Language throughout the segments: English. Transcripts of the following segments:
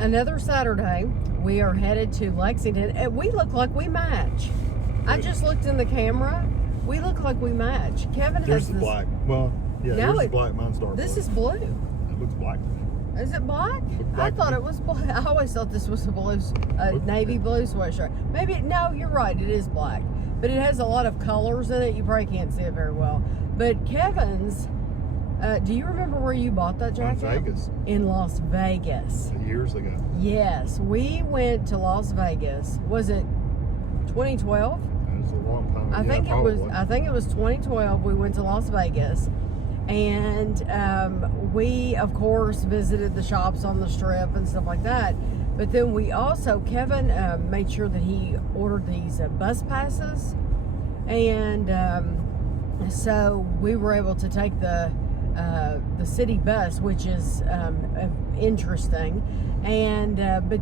Another Saturday, we are headed to Lexington, and we look like we match. I just looked in the camera. We look like we match. Kevin Yours has is this. black. Well, yeah, No, yours is black. Mine's dark. This blue. is blue. It looks black. Is it black? Looks I black thought to it was black. I always thought this was a blue, navy blue sweatshirt. Maybe, no, you're right. It is black. But it has a lot of colors in it. You probably can't see it very well. But Kevin's, do you remember where you bought that jacket? In Vegas. In Las Vegas. Years ago. Yes. We went to Las Vegas. Was it 2012? That was a long time ago. I think it was 2012. We went to Las Vegas, and we of course visited the shops on the Strip and stuff like that. But then we also, Kevin made sure that he ordered these bus passes, and so we were able to take the city bus, which is interesting. And but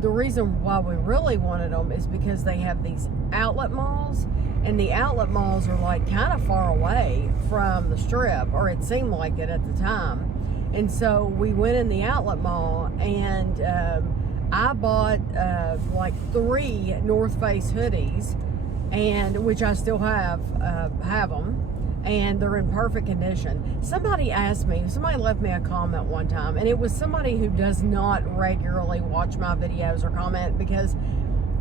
the reason why we really wanted them is because they have these outlet malls, and the outlet malls are like kind of far away from the Strip, or it seemed like it at the time. And so we went in the outlet mall, and I bought like 3 North Face hoodies, and which I still have them. And they're in perfect condition. Somebody left me a comment one time, and it was somebody who does not regularly watch my videos or comment, because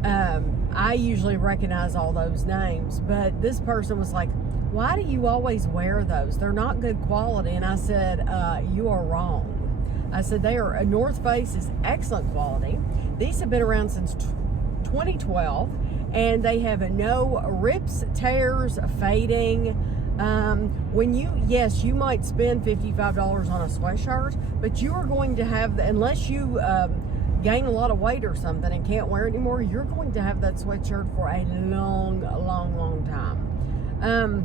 I usually recognize all those names. But this person was like, why do you always wear those? They're not good quality. And I said, you are wrong. I said, North Face is excellent quality. These have been around since 2012, and they have no rips, tears, fading. You might spend $55 on a sweatshirt, but you are going to have, unless you gain a lot of weight or something and can't wear it anymore, you're going to have that sweatshirt for a long, long, long time.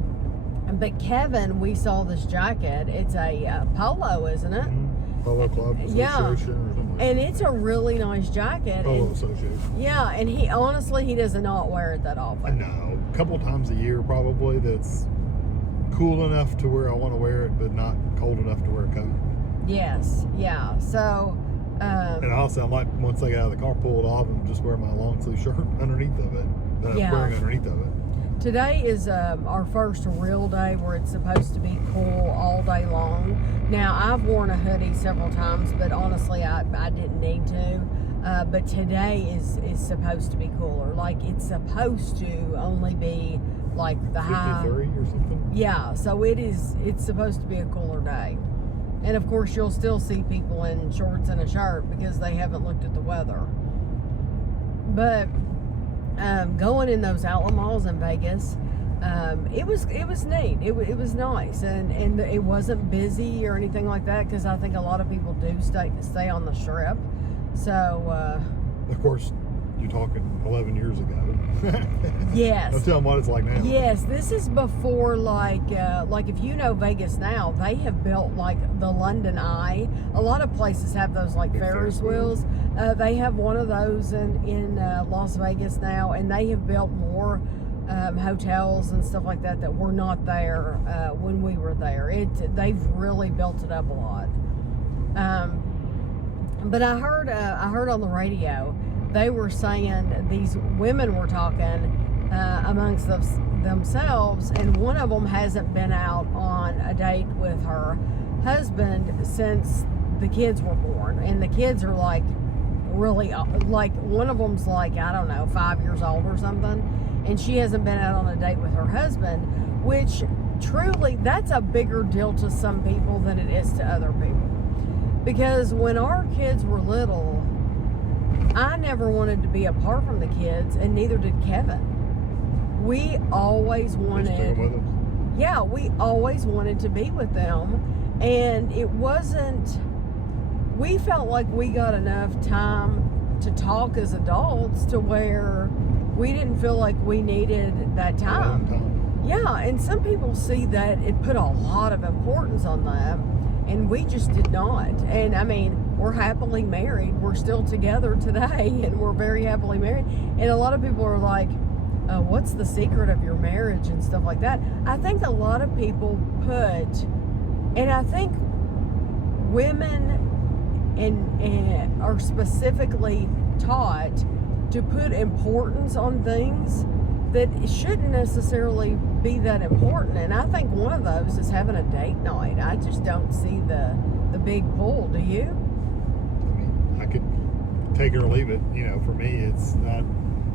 But Kevin, we saw this jacket. It's a polo, isn't it? Mm-hmm. Polo Club Association or something like and that. it's a really nice jacket. Polo Association. Yeah, and he does not wear it that often. I know. A couple times a year probably. That's cool enough to where I want to wear it, but not cold enough to wear a coat. Yes, yeah. So, and also, I might, once I get out of the car, pull it off and just wear my long sleeve shirt underneath of it. That I'm wearing underneath of it. Today is our first real day where it's supposed to be cool all day long. Now, I've worn a hoodie several times, but honestly, I didn't need to. But today is supposed to be cooler. Like, it's supposed to only be like the 53 high. or something? Yeah, so it's supposed to be a cooler day. And of course, you'll still see people in shorts and a shirt because they haven't looked at the weather. But going in those outlet malls in Vegas, it was neat. It was nice, and it wasn't busy or anything like that, because I think a lot of people do stay on the Strip. So of course, you're talking 11 years ago. Yes. Don't tell them what it's like now. Yes, this is before, like if you know Vegas now, they have built like the London Eye. A lot of places have those like Ferris wheels. They have one of those in Las Vegas now, and they have built more hotels and stuff like that were not there when we were there. They've really built it up a lot. But I heard on the radio, they were saying, these women were talking amongst themselves, and one of them hasn't been out on a date with her husband since the kids were born. And the kids are like really, like one of them's like, I don't know, 5 years old or something. And she hasn't been out on a date with her husband, which truly, that's a bigger deal to some people than it is to other people. Because when our kids were little, I never wanted to be apart from the kids, and neither did Kevin. We always wanted, we always wanted to be with them, and it wasn't, we felt like we got enough time to talk as adults to where we didn't feel like we needed that time. Yeah, and some people see that it put a lot of importance on that, and we just did not. And I mean, we're happily married. We're still together today, and we're very happily married. And a lot of people are like, what's the secret of your marriage and stuff like that? I think a lot of people put, and I think women and are specifically taught to put importance on things that shouldn't necessarily be that important. And I think one of those is having a date night. I just don't see the big pull. Do you? I mean, I could take it or leave it. For me, it's not.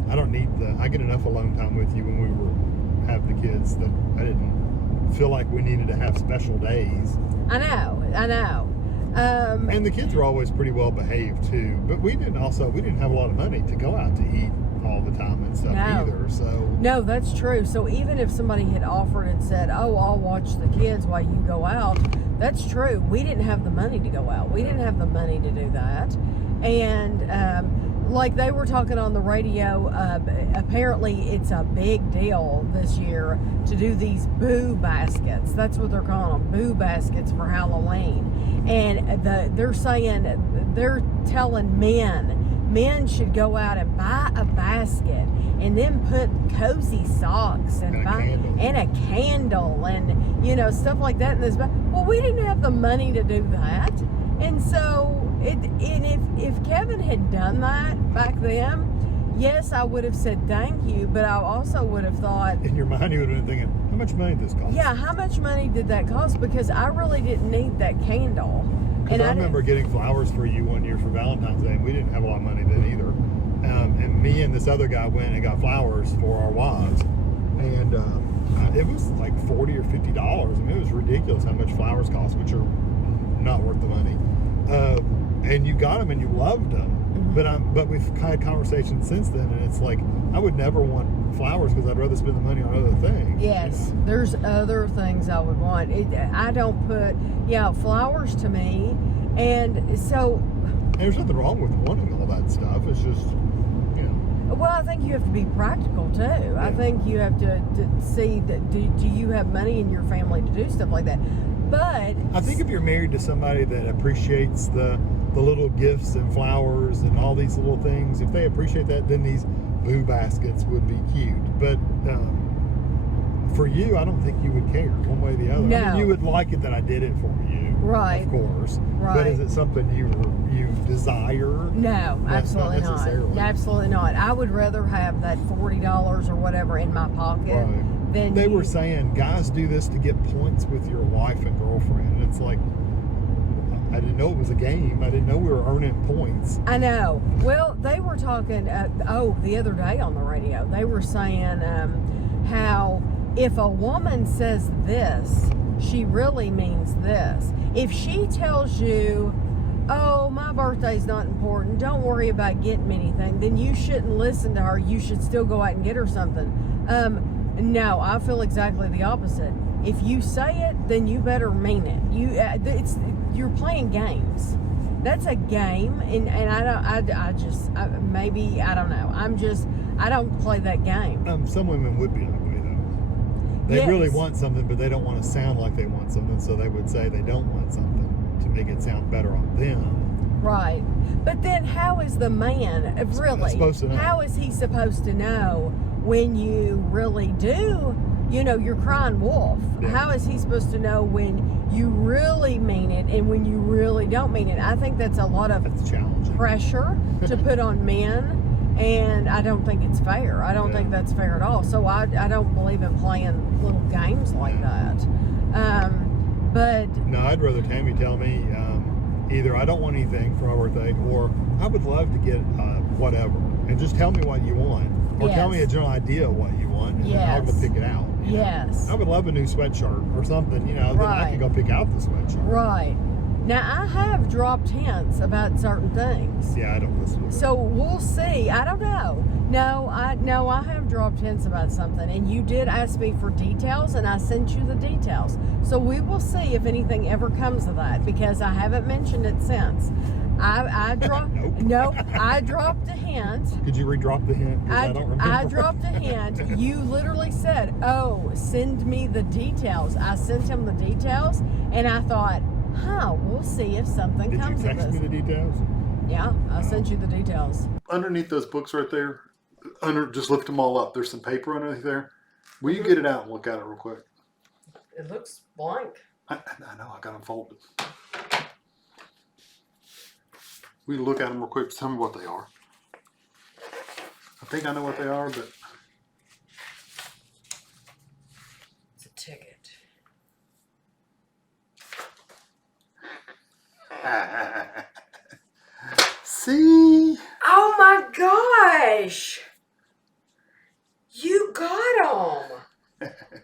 I don't need I get enough alone time with you when we have the kids that I didn't feel like we needed to have special days. I know. And the kids were always pretty well behaved too. But we didn't have a lot of money to go out to eat all the time and stuff either. So no, that's true. So even if somebody had offered and said, "Oh, I'll watch the kids while you go out," that's true. We didn't have the money to go out. We didn't have the money to do that. And like they were talking on the radio, apparently it's a big deal this year to do these boo baskets. That's what they're calling them, boo baskets for Halloween. And they're telling men should go out and buy a basket and then put cozy socks and a candle and stuff like that in this. Well, we didn't have the money to do that, and so if Kevin had done that back then, yes, I would have said thank you, but I also would have thought, in your mind you would have been thinking, how much money did this cost? Yeah, how much money did that cost? Because I really didn't need that candle. Because I remember getting flowers for you one year for Valentine's Day, and we didn't have a lot of money then either. And me and this other guy went and got flowers for our wives, and it was like $40 or $50. I mean, it was ridiculous how much flowers cost, which are not worth the money. And you got them and you loved them. Mm-hmm. But we've had conversations since then, and it's like I would never want flowers because I'd rather spend the money on other things. Yes, there's other things I would want. I don't put flowers to me, and so. And there's nothing wrong with wanting all that stuff. It's just Well, I think you have to be practical too. Yeah. I think you have to see that do you have money in your family to do stuff like that. But I think if you're married to somebody that appreciates the little gifts and flowers and all these little things, if they appreciate that, then these boo baskets would be cute. But for you, I don't think you would care one way or the other. No. I mean, you would like it that I did it for you, right? Of course, right. But is it something you desire? No, absolutely not. Absolutely not. I would rather have that $40 or whatever in my pocket. Right. They were saying guys do this to get points with your wife and girlfriend. And it's like, I didn't know it was a game. I didn't know we were earning points. I know. Well, they were talking, the other day on the radio, they were saying how if a woman says this, she really means this. If she tells you, oh, my birthday's not important, don't worry about getting me anything, then you shouldn't listen to her. You should still go out and get her something. No, I feel exactly the opposite. If you say it, then you better mean it. You're playing games. That's a game, and I don't know. I don't play that game. Some women would be that way though. They really want something, but they don't want to sound like they want something, so they would say they don't want something to make it sound better on them. Right. But then how is the man really? Supposed to know? How is he supposed to know when you really do? You're crying wolf. Yeah. How is he supposed to know when you really mean it and when you really don't mean it? I think that's a lot of pressure to put on men, and I don't think it's fair. I don't think that's fair at all. So I don't believe in playing little games like that. But no, I'd rather Tammy tell me either I don't want anything for my birthday, or I would love to get whatever, and just tell me what you want, or tell me a general idea of what you want, and then I'll go pick it out. Yes. I would love a new sweatshirt or something, then I can go pick out the sweatshirt. Right. Now, I have dropped hints about certain things. Yeah, I don't listen to it. So we'll see. I don't know. No, I have dropped hints about something, and you did ask me for details, and I sent you the details. So we will see if anything ever comes of that, because I haven't mentioned it since. I dropped. Nope. No, I dropped a hint. Could you re-drop the hint? I don't remember. I dropped a hint. You literally said, "Oh, send me the details." I sent him the details, and I thought, we'll see if something comes of this. Did you text me the details? Yeah, I sent you the details. Underneath those books right there, just lift them all up. There's some paper underneath there. Will you get it out and look at it real quick? It looks blank. I know, I got them folded. We can look at them real quick. Tell me what they are. I think I know what they are, but It's a ticket. see. Oh my gosh! You got them.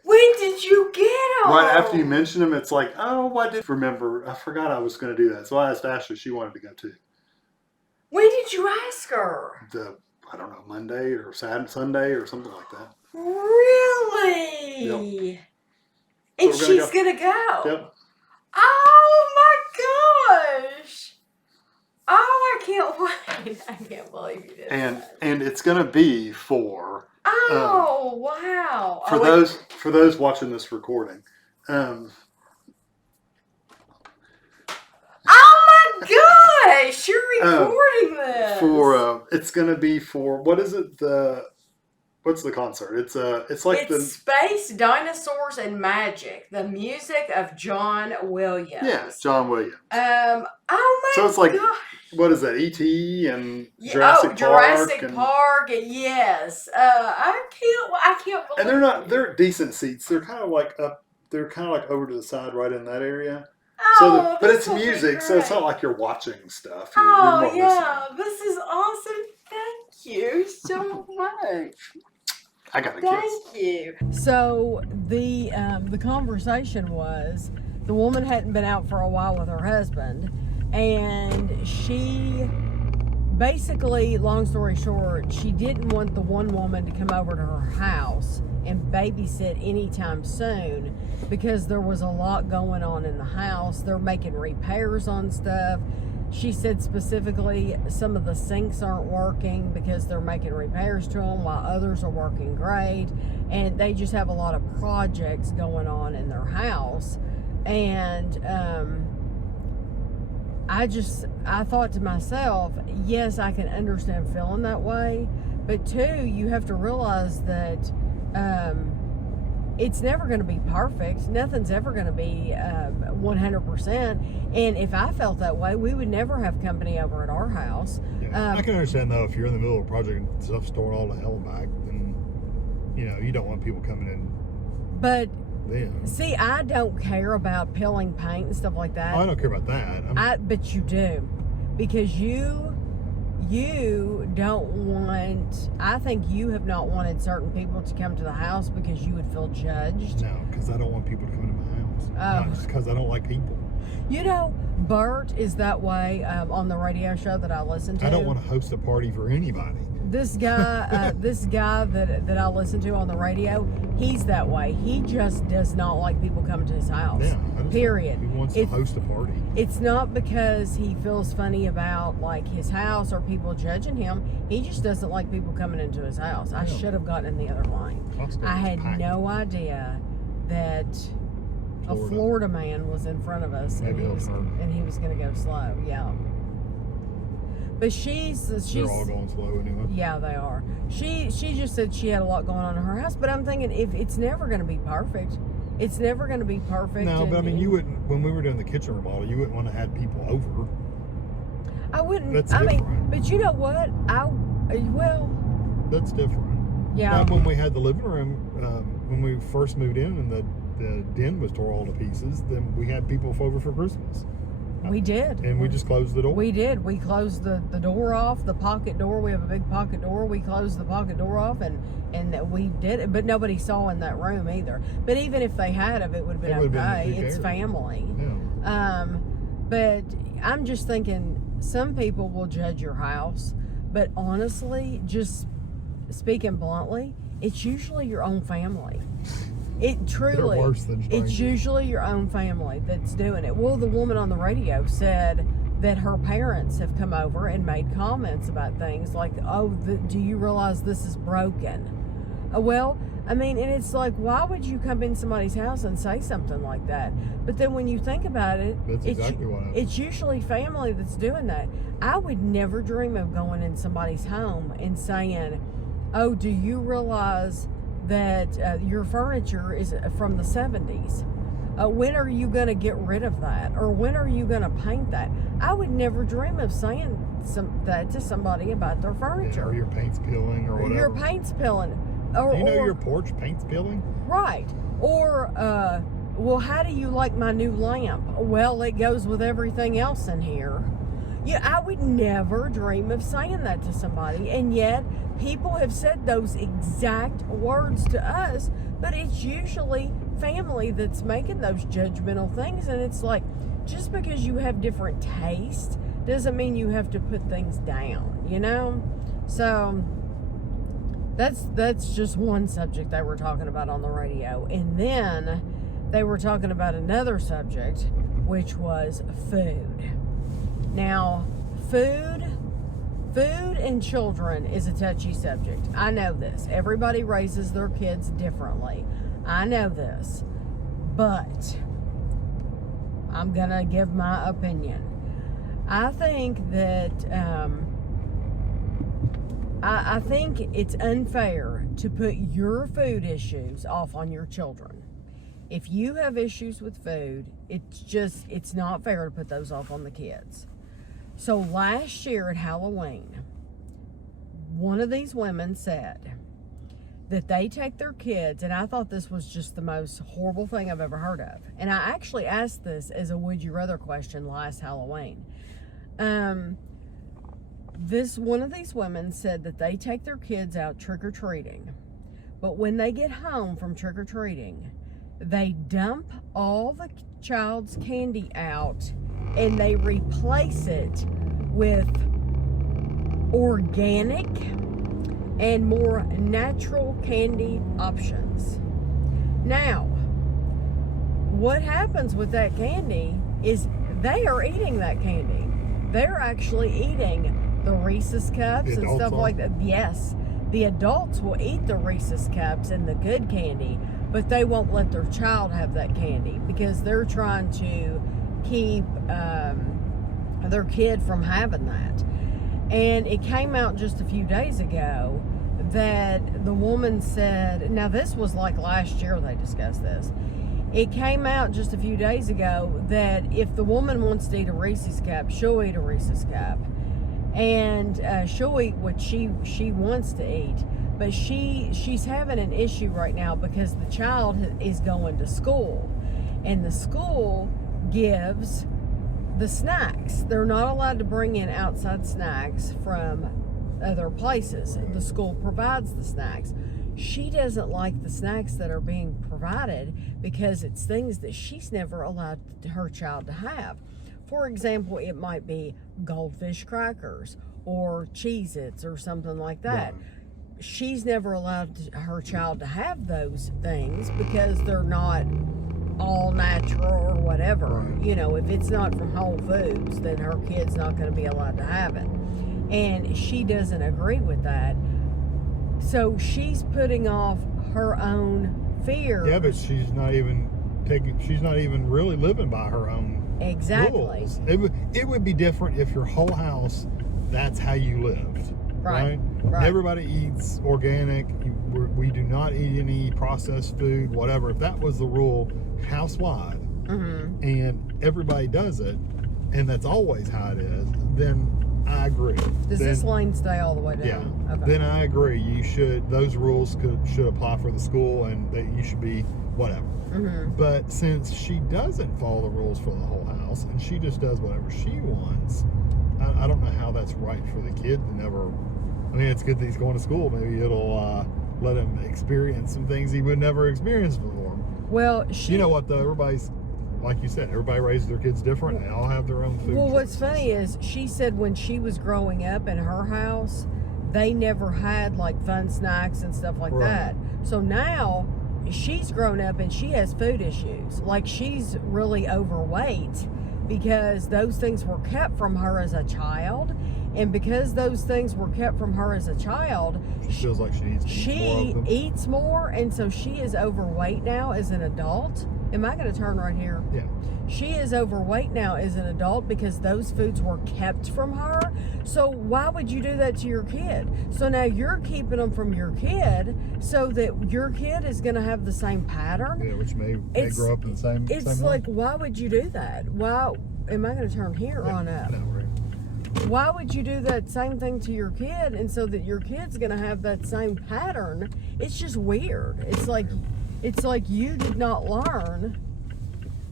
When did you get them? Right after you mentioned them, it's like, oh, I did remember. I forgot I was going to do that. So I asked Ashley. She wanted to go too. When did you ask her? I don't know, Monday or Sunday or something like that. Really? Yep. And So she's gonna go. Yep. Oh my gosh! Oh, I can't wait! I can't believe you did that. And it's gonna be for wow! For those watching this recording. Oh my gosh! You're recording this. It's gonna be for what is it? What's the concert? It's like Space, Dinosaurs, and Magic. The music of John Williams. Yeah, John Williams. Oh my So it's like, gosh. what is that? E.T. and Jurassic Park. Yes. I can't believe. And they're decent seats. They're kind of like up. They're kind of like over to the side, right in that area. Oh, but it's music, so it's not like you're watching stuff. You're yeah, listening. this is awesome. Thank you so much. I got a kiss. Thank you. So the conversation was the woman hadn't been out for a while with her husband, and she basically, long story short, she didn't want the one woman to come over to her house and babysit anytime soon because there was a lot going on in the house. They're making repairs on stuff. She said specifically some of the sinks aren't working because they're making repairs to them while others are working great. And they just have a lot of projects going on in their house. And I thought to myself, yes, I can understand feeling that way. But two, you have to realize that it's never going to be perfect. Nothing's ever going to be 100%. And if I felt that way, we would never have company over at our house. Yeah, I can understand, though, if you're in the middle of a project and stuff's stored all the hell back, then, you don't want people coming in. But, see, I don't care about peeling paint and stuff like that. Oh, I don't care about that. But you do. Because you don't want, I think you have not wanted certain people to come to the house because you would feel judged. No, because I don't want people to come into my house. Not just because I don't like people. Bert is that way on the radio show that I listen to. I don't want to host a party for anybody. This guy that I listen to on the radio, he's that way. He just does not like people coming to his house. Yeah, period. He wants to host a party. It's not because he feels funny about like his house or people judging him. He just doesn't like people coming into his house. I should have gotten in the other lane. I had no idea that a Florida man was in front of us, and he was going to go slow. Yeah. But she's they're all going slow anyway. Yeah, they are. She just said she had a lot going on in her house, but I'm thinking if it's never going to be perfect. It's never going to be perfect. No, but I mean, you wouldn't, when we were doing the kitchen remodel, you wouldn't want to have people over. I wouldn't. That's different. Mean, but you know what? That's different. Yeah. Now, when we had the living room, when we first moved in and the den was tore all to pieces, then we had people over for Christmas. We did. And we just closed the door. We did. We closed the door off, the pocket door. We have a big pocket door. We closed the pocket door off and we did it. But nobody saw in that room either. But even if they had, it would have been okay. It's family. Yeah. But I'm just thinking some people will judge your house. But honestly, just speaking bluntly, it's usually your own family. It truly, they're worse than strangers. It's usually your own family that's doing it. Well, the woman on the radio said that her parents have come over and made comments about things like, do you realize this is broken? Well, I mean, and it's like, why would you come in somebody's house and say something like that? But then when you think about it, it's usually family that's doing that. I would never dream of going in somebody's home and saying, do you realize that your furniture is from the 70s? When are you going to get rid of that? Or when are you going to paint that? I would never dream of saying that to somebody about their furniture. Yeah, or your paint's peeling or whatever. Your paint's peeling. Or, do you know your porch paint's peeling? Right. Or, well, how do you like my new lamp? Well, it goes with everything else in here. Yeah, I would never dream of saying that to somebody. And yet, people have said those exact words to us, but it's usually family that's making those judgmental things. And it's like, just because you have different taste doesn't mean you have to put things down, you know? So that's just one subject they were talking about on the radio. And then they were talking about another subject, which was food. Now, food and children is a touchy subject. I know this. Everybody raises their kids differently. I know this. But I'm going to give my opinion. I think that I think it's unfair to put your food issues off on your children. If you have issues with food, it's not fair to put those off on the kids. So last year at Halloween, one of these women said that they take their kids, and I thought this was just the most horrible thing I've ever heard of. And I actually asked this as a would you rather question last Halloween. One of these women said that they take their kids out trick-or-treating, but when they get home from trick-or-treating, they dump all the child's candy out and they replace it with organic and more natural candy options. Now, what happens with that candy is they are eating that candy. They're actually eating the Reese's Cups and stuff like that. Yes, the adults will eat the Reese's Cups and the good candy, but they won't let their child have that candy because they're trying to keep their kid from having that. And it came out just a few days ago that the woman said, now this was like last year they discussed this. It came out just a few days ago that if the woman wants to eat a Reese's Cup, she'll eat a Reese's Cup. And she'll eat what she wants to eat. But she's having an issue right now because the child is going to school. And the school gives the snacks. They're not allowed to bring in outside snacks from other places. The school provides the snacks. She doesn't like the snacks that are being provided because it's things that she's never allowed her child to have. For example, it might be goldfish crackers or Cheez-Its or something like that. Right. She's never allowed her child to have those things because they're not all natural or whatever. Right. You know, if it's not from Whole Foods, then her kid's not going to be allowed to have it. And she doesn't agree with that. So she's putting off her own fear. Yeah, but she's not even really living by her own rules. It would be different if your whole house, that's how you lived. Right. Everybody eats organic. We do not eat any processed food, whatever. If that was the rule house-wide, and everybody does it, and that's always how it is, then I agree. Does this lane stay all the way down? Yeah. Okay. Then I agree. Those rules should apply for the school, and you should be whatever. But since she doesn't follow the rules for the whole house, and she just does whatever she wants, I don't know how that's right for the kid to never. I mean, it's good that he's going to school. Maybe it'll let him experience some things he would never experience before. Well, you know what though? Everybody's, like you said, everybody raises their kids different. They all have their own food. Well, choices. what's funny is she said when she was growing up in her house, they never had like fun snacks and stuff like that. So now she's grown up and she has food issues. Like she's really overweight because those things were kept from her as a child. And because those things were kept from her as a child, she feels like she eats more, and so she is overweight now as an adult. Am I going to turn right here? Yeah. She is overweight now as an adult because those foods were kept from her. So why would you do that to your kid? So now you're keeping them from your kid so that your kid is going to have the same pattern. Yeah, which may grow up in the same It's same like, way. why would you do that? Why am I going to turn here on up? No, right. Why would you do that same thing to your kid and so that your kid's going to have that same pattern? It's just weird. It's like you did not learn.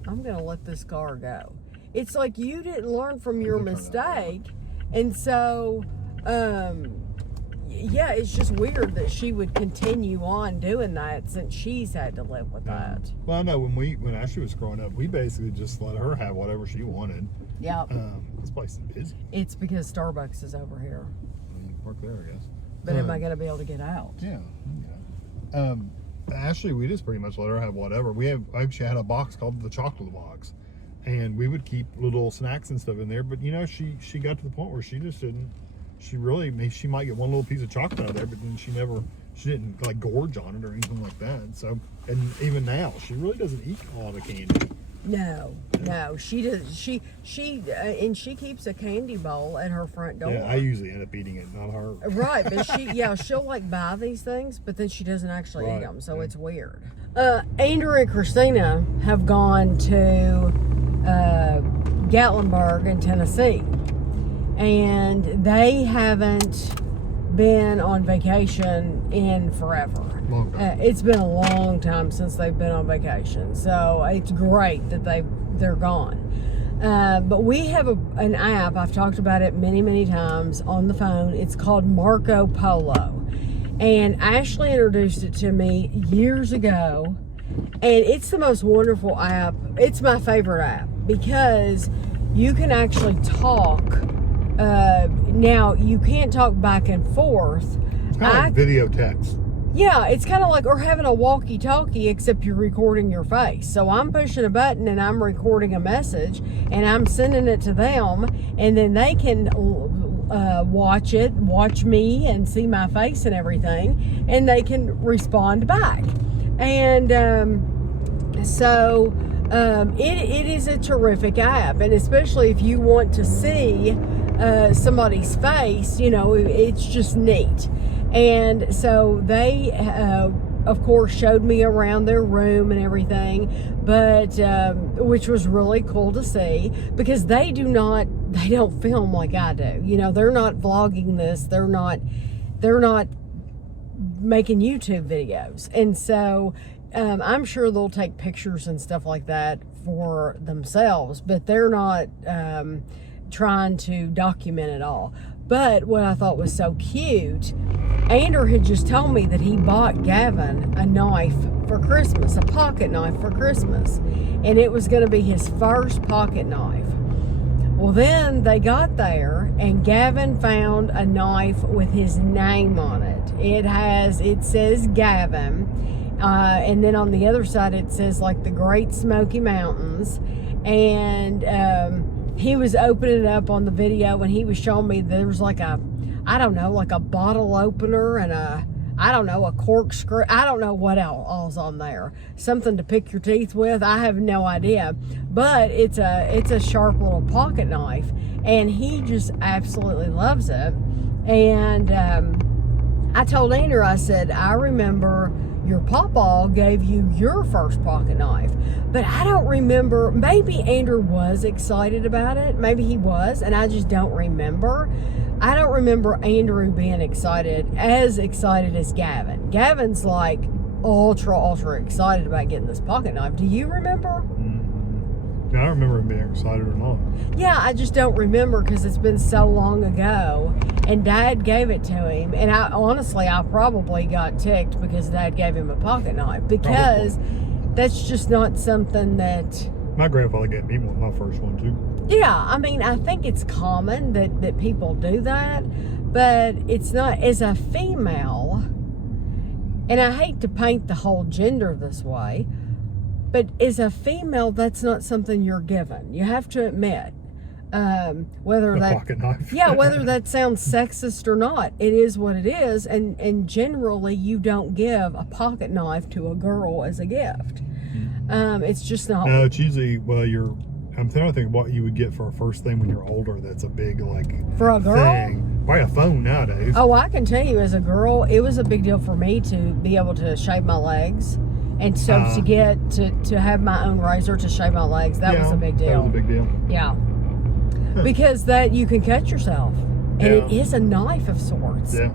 I'm going to let this car go. It's like you didn't learn from your mistake. And so, yeah, it's just weird that she would continue on doing that since she's had to live with that. Well, I know when Ashley was growing up, we basically just let her have whatever she wanted. Yeah. This place is busy. It's because Starbucks is over here. You can park there, I guess. But am I going to be able to get out? Yeah. Ashley, we just pretty much let her have whatever. I actually had a box called the chocolate box, and we would keep little snacks and stuff in there. But she got to the point where she just didn't. She might get one little piece of chocolate out of there, but then she didn't like gorge on it or anything like that. So, and even now, she really doesn't eat a lot of candy. No, she does. And she keeps a candy bowl at her front door. Yeah, I usually end up eating it, not her. Right, but she'll like buy these things, but then she doesn't actually eat them, so it's weird. Andrew and Christina have gone to Gatlinburg in Tennessee, and they haven't been on vacation in forever. It's been a long time since they've been on vacation, so it's great that they're gone. But we have an app. I've talked about it many times on the phone. It's called Marco Polo, and Ashley introduced it to me years ago, and it's the most wonderful app. It's my favorite app because you can actually talk. Now you can't talk back and forth. It's kind of like video text. Yeah, it's kind of like, or having a walkie-talkie, except you're recording your face. So I'm pushing a button and I'm recording a message and I'm sending it to them, and then they can watch me and see my face and everything, and they can respond back. And it is a terrific app, and especially if you want to see somebody's face, it's just neat. And so they, of course, showed me around their room and everything, but which was really cool to see, because they don't film like I do. They're not vlogging this. They're not making YouTube videos, and so I'm sure they'll take pictures and stuff like that for themselves, but they're not trying to document it all. But what I thought was so cute, Andrew had just told me that he bought Gavin a knife for Christmas, a pocket knife for Christmas, and it was going to be his first pocket knife. Well, then they got there, and Gavin found a knife with his name on it. It says Gavin, and then on the other side it says like the Great Smoky Mountains, and he was opening it up on the video, and he was showing me there was like a bottle opener and a corkscrew. I don't know what all's on there. Something to pick your teeth with. I have no idea. But it's a sharp little pocket knife, and he just absolutely loves it. And I told Andrew, I said, I remember your pawpaw gave you your first pocket knife, but I don't remember. Maybe Andrew was excited about it. Maybe he was, and I just don't remember. I don't remember Andrew being as excited as Gavin. Gavin's like ultra excited about getting this pocket knife. Do you remember? I don't remember him being excited or not. Yeah, I just don't remember because it's been so long ago, and Dad gave it to him, and I probably got ticked because Dad gave him a pocket knife, because that's just not something that... My grandfather gave me my first one too. Yeah, I mean, I think it's common that people do that, but it's not, as a female, and I hate to paint the whole gender this way, but as a female, that's not something you're given. You have to admit, whether pocket knife. Yeah, whether that sounds sexist or not, it is what it is. And generally, you don't give a pocket knife to a girl as a gift. It's just not. No, it's usually I'm trying to think what you would get for a first thing when you're older. That's a big For a girl? thing. Buy a phone nowadays. Oh, I can tell you, as a girl, it was a big deal for me to be able to shave my legs, and so to get to have my own razor to shave my legs. That was a big deal. That was a big deal. Yeah, because that you can cut yourself, and it Yeah. is a knife of sorts. Yeah.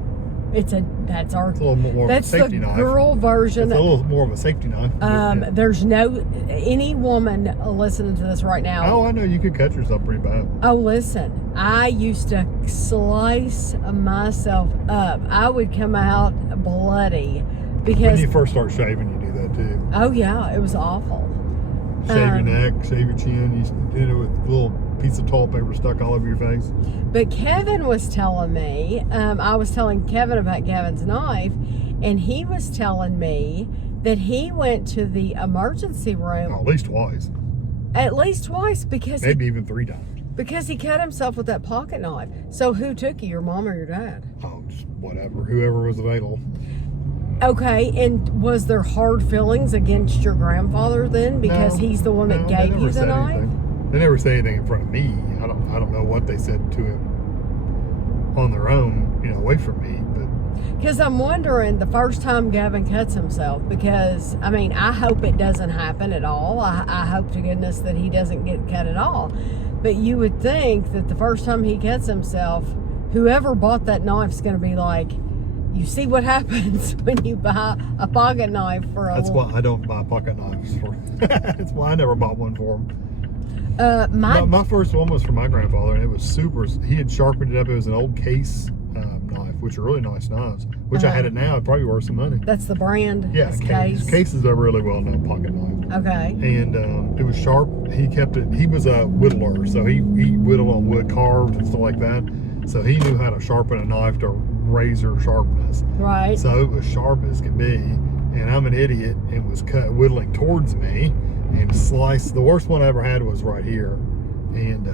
It's a little more of a that's safety the knife. girl version. It's a little more of a safety knife. Yeah. There's no any woman listening to this right now. Oh, I know you could cut yourself pretty bad. Oh, listen, I used to slice myself up. I would come out bloody When because you first start shaving, you do that too. oh yeah, it was awful. Shave your neck, shave your chin. You did it with a little piece of toilet paper stuck all over your face. But Kevin was telling me, I was telling Kevin about Kevin's knife, and he was telling me that he went to the emergency room Oh, at least twice. Because Maybe even 3 times. because he cut himself with that pocket knife. So who took you, your mom or your dad? Oh, just whatever. Whoever was available. Okay, and was there hard feelings against your grandfather then because No, he's the one that no, they gave never you the said knife? anything. They never say anything in front of me. I don't know what they said to him on their own, away from me. But Because I'm wondering the first time Gavin cuts himself, because, I mean, I hope it doesn't happen at all. I hope to goodness that he doesn't get cut at all. But you would think that the first time he cuts himself, whoever bought that knife's going to be like, you see what happens when you buy a pocket knife for a that's why I don't buy pocket knives for. That's why I never bought one for him. My first one was for my grandfather, and it was super. He had sharpened it up. It was an old case knife, which are really nice knives. Which I had it now, it'd probably be worth some money. That's the brand. Yeah, it's Case is a really well-known pocket knife. Okay. And it was sharp. He kept it. He was a whittler, so he whittled on wood, carved and stuff like that. So he knew how to sharpen a knife to razor sharpness. Right. So it was sharp as could be. And I'm an idiot and was whittling towards me and sliced. The worst one I ever had was right here, and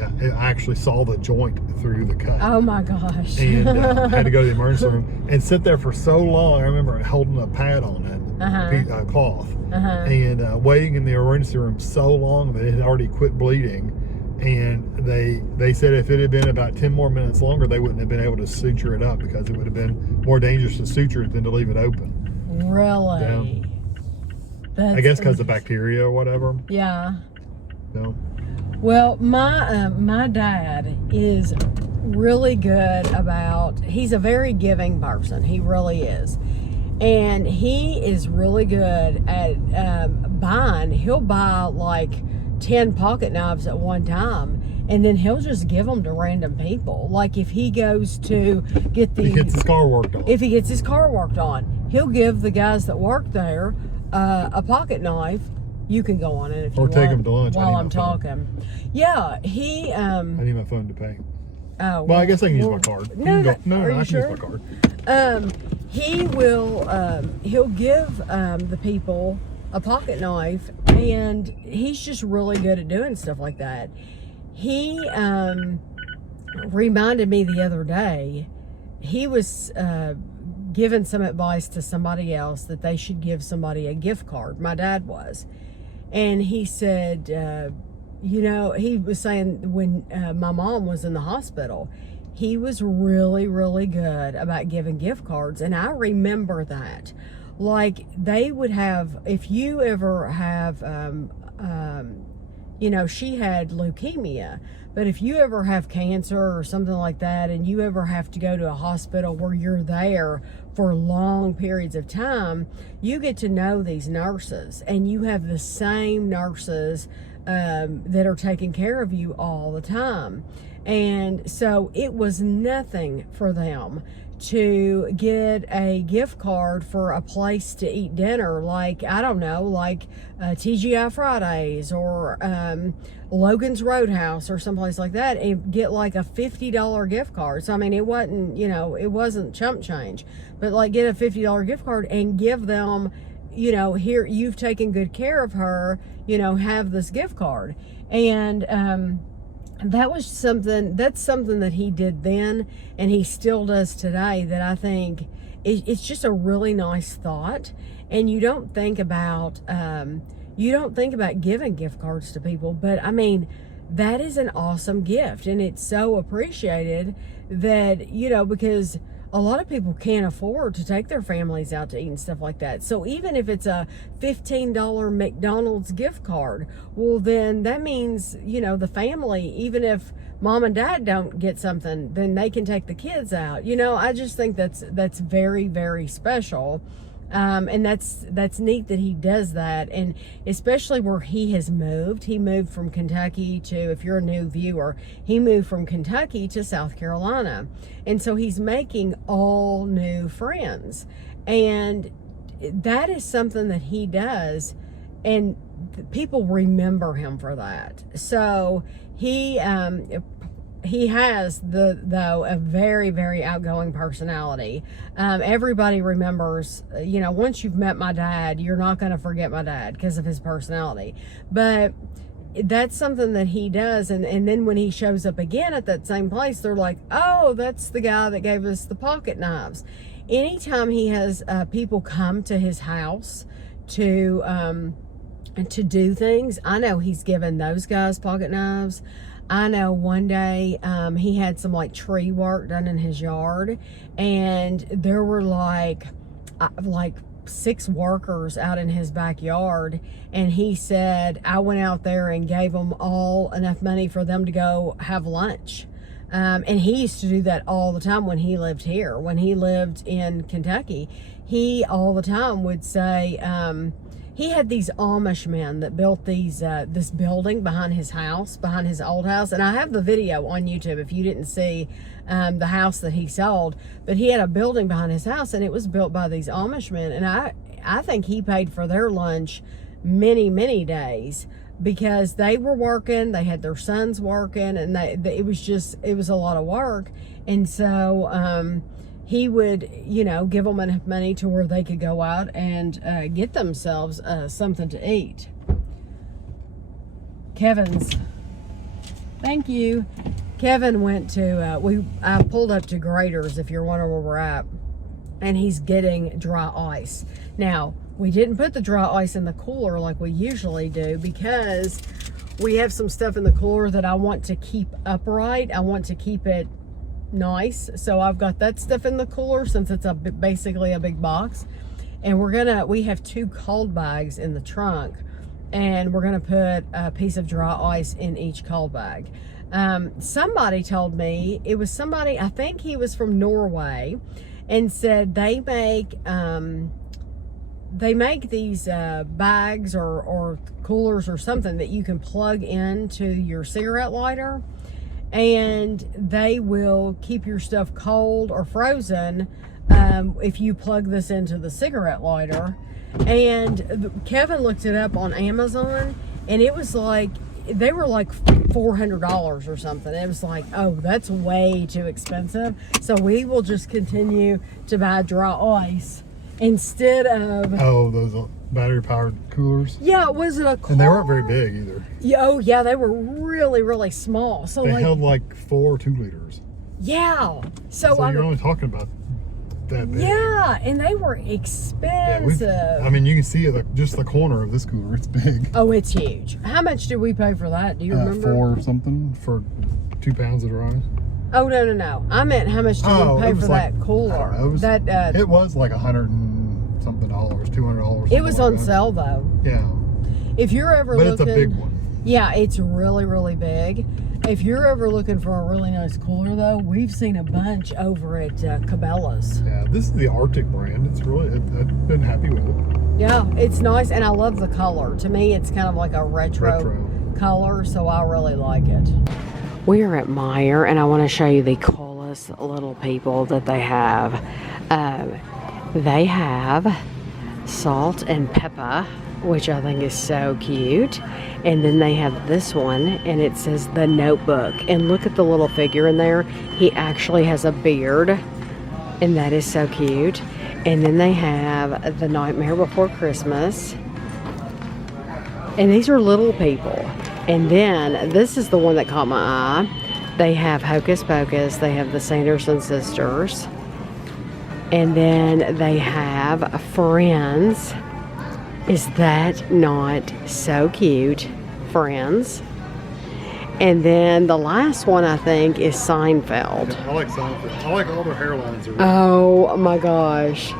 I actually saw the joint through the cut. Oh my gosh. And had to go to the emergency room and sit there for so long. I remember holding a pad on it, cloth, and waiting in the emergency room so long that it had already quit bleeding. And they said if it had been about 10 more minutes longer, they wouldn't have been able to suture it up because it would have been more dangerous to suture it than to leave it open. Really? Yeah. I guess because of bacteria or whatever. Yeah. No. Well, my dad is really good about, he's a very giving person. He really is. And he is really good at buying. He'll buy like 10 pocket knives at one time, and then he'll just give them to random people. Like if he goes to get If he gets his car worked on. If he gets his car worked on, he'll give the guys that work there a pocket knife. You can go on it if you want. Or take him to lunch while I'm talking. Yeah, he. I need my phone to pay. Oh. Well, I guess I can use my card. No, I can use my card. He will. He'll give the people a pocket knife, and he's just really good at doing stuff like that. He reminded me the other day. He was giving some advice to somebody else that they should give somebody a gift card. My dad was. And he said, he was saying when my mom was in the hospital, he was really, really good about giving gift cards. And I remember that. Like they would have, if you ever have, she had leukemia, but if you ever have cancer or something like that, and you ever have to go to a hospital where you're there for long periods of time, you get to know these nurses, and you have the same nurses that are taking care of you all the time. And so it was nothing for them to get a gift card for a place to eat dinner, like, I don't know, like TGI Fridays or Logan's Roadhouse or someplace like that, and get like a $50 gift card. So, I mean, it wasn't chump change, but like get a $50 gift card and give them, here, you've taken good care of her, have this gift card. And, that's something that he did then, and he still does today, that I think it's just a really nice thought. And you don't think about, you don't think about giving gift cards to people, but I mean, that is an awesome gift, and it's so appreciated that, because a lot of people can't afford to take their families out to eat and stuff like that. So even if it's a $15 McDonald's gift card, well, then that means, the family, even if mom and dad don't get something, then they can take the kids out. I just think that's very, very special. And that's neat that he does that, and especially where he has moved. He moved from Kentucky to, if you're a new viewer, he moved from Kentucky to South Carolina, and so he's making all new friends, and that is something that he does, and people remember him for that. So he has though a very, very outgoing personality. Everybody remembers, once you've met my dad, you're not going to forget my dad because of his personality. But that's something that he does, and then when he shows up again at that same place, they're like, oh, that's the guy that gave us the pocket knives. Anytime he has people come to his house to do things, I know he's given those guys pocket knives. I know one day he had some tree work done in his yard, and there were like 6 workers out in his backyard, and he said, I went out there and gave them all enough money for them to go have lunch. And he used to do that all the time when he lived here. When he lived in Kentucky, he all the time would say, he had these Amish men that built this building behind his house, behind his old house. And I have the video on YouTube if you didn't see the house that he sold. But he had a building behind his house, and it was built by these Amish men. And I think he paid for their lunch many, many days because they were working. They had their sons working, and it was a lot of work. And so he would, give them enough money to where they could go out and get themselves something to eat. Thank you. Kevin went to, I pulled up to Grader's, if you're wondering where we're at, and he's getting dry ice. Now, we didn't put the dry ice in the cooler like we usually do because we have some stuff in the cooler that I want to keep upright. I want to keep it nice, so I've got that stuff in the cooler since it's basically a big box, and we have 2 cold bags in the trunk, and we're gonna put a piece of dry ice in each cold bag. Somebody told me, it was somebody, I think he was from Norway, and said they make these bags or coolers or something that you can plug into your cigarette lighter, and they will keep your stuff cold or frozen if you plug this into the cigarette lighter. And Kevin looked it up on Amazon, and it was they were like $400 or something. It was like, oh, that's way too expensive. So we will just continue to buy dry ice instead of... Oh, those battery-powered coolers? Yeah, was it a car? And they weren't very big either. Yeah, they were really, really small. So they held 4 2-liters. Yeah. So you're only talking about that big. Yeah, and they were expensive. Yeah, you can see it, just the corner of this cooler. It's big. Oh, it's huge. How much did we pay for that? Do you remember? 4 something for 2 pounds of dry ice. Oh, no. I meant how much did we pay for that cooler? It was like $100 and something, $200. It was on sale though. Yeah. If you're ever looking, it's a big one. Yeah, it's really, really big. If you're ever looking for a really nice cooler though, we've seen a bunch over at Cabela's. Yeah, this is the Arctic brand. It's really, I've been happy with it. Yeah, it's nice, and I love the color. To me, it's kind of like a retro color, so I really like it. We are at Meijer, and I want to show you the coolest little people that they have. They have salt and pepper, which I think is so cute. And then they have this one, and it says The Notebook. And look at the little figure in there. He actually has a beard, and that is so cute. And then they have The Nightmare Before Christmas. And these are little people. And then this is the one that caught my eye. They have Hocus Pocus. They have the Sanderson sisters. And then they have Friends. Is that not so cute, friends? And then the last one, I think, is Seinfeld. I like Seinfeld. I like all their hairlines. Oh my gosh.